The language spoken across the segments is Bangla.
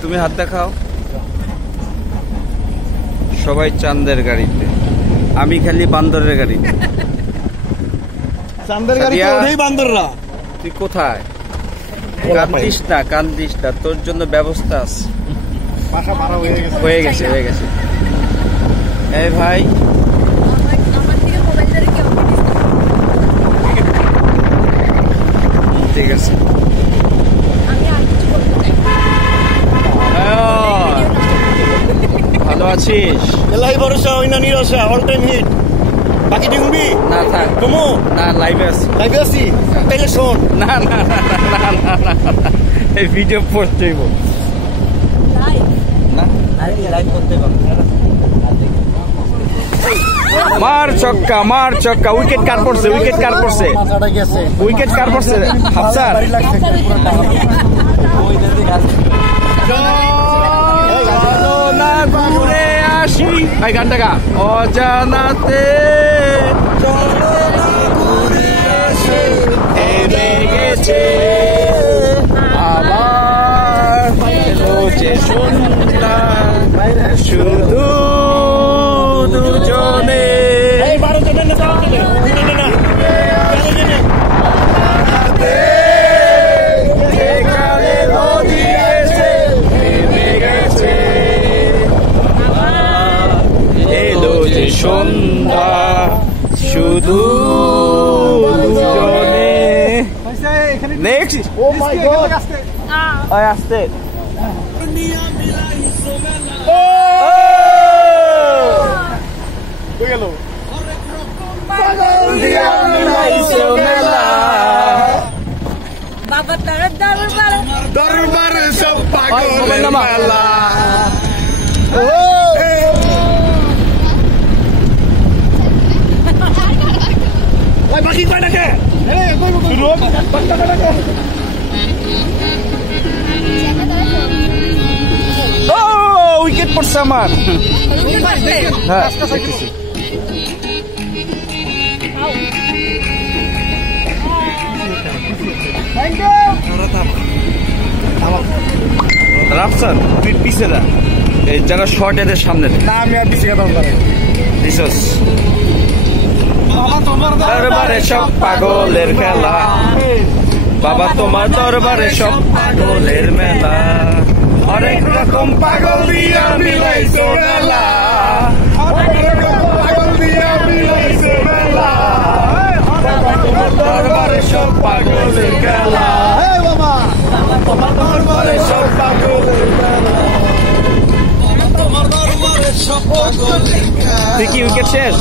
তুমি হাত দেখাও। সবাই চাঁদের গাড়িতে, আমি খালি বান্দরের গাড়িতে। চাঁদের গাড়িতে ওঠেই বান্দররা। তুই কোথায়? কান্দিস না, তোর জন্য ব্যবস্থা আছে। হয়ে গেছে। এই ভাই, ঠিক আছে। ভালো আছিস? এলাই ভরসা হইনা নিরসা, অল টাইম হিট। বাকি ডিউবি না থাক, কমো না লাইভে আছি তাইলে শোন। না এই ভিডিও পোস্ট হইব না, লাইভ করতে পারবো। মার ছক্কা, উইকেট কার পড়ছে? হাফসার। ঘুরে আসি ভাই, গানটা গা। অজানাতে হেরে গেছে আবার যে সন্ধ্যা, শুধু দুজনে। সন্ধ্যা শুধু দুজনে। নেক্সট। ও মাই গড, আস্তে। বাবা তার দরবার সব পাগল মেলা। বাকি কয়টাকে উইকেট পড়ছে আমার। হ্যাঁ দেখতেছি। রাফসান তুই পিছে না, যারা শর্ট এদের সামনে। না আমি আর পিছিয়ে গেলাম। দিছস দরবারে সব পাগলের খেলা, বাবা তোমার দরবারে সব পাগলের মেলা। অনেক রকম পাগল দিয়া মিলাইছো মেলা, তোমার দরবারে সব পাগলের খেলা, তোমার দরবারে সব পাগলের মেলা। তুই কি উইকেট শেষ?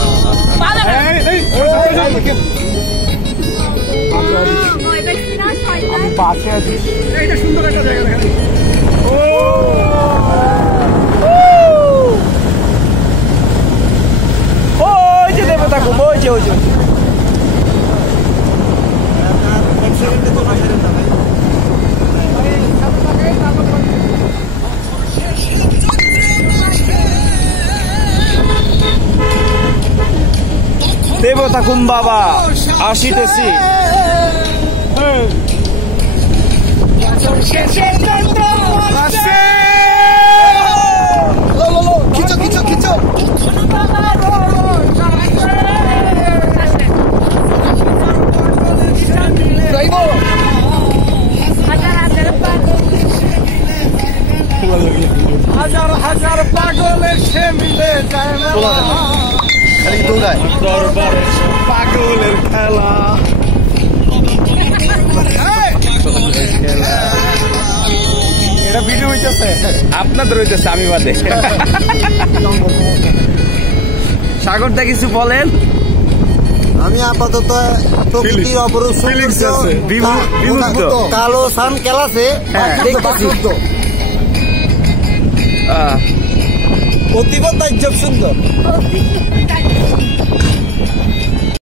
আমি পাশে আছি। এইটা সুন্দর একটা জায়গা দেখেন। ওই যে দেবে থাকো, ওই যে দেবতা কুম বাবা আসিতেছি। খিচো হাজার পাগলের সে মিলে যায় না, খালি দৌড়ায় দরবারে পাগলের খেলা। এটা ভিডিও হইতেছে, আপনাদের হইতেছে, আমি বাদে। সাগরদা কিছু বলেন। আমি আপাতত প্রকৃতির অপরূপ কালো সান খেলাছে অতীব তাজ্জব সুন্দর।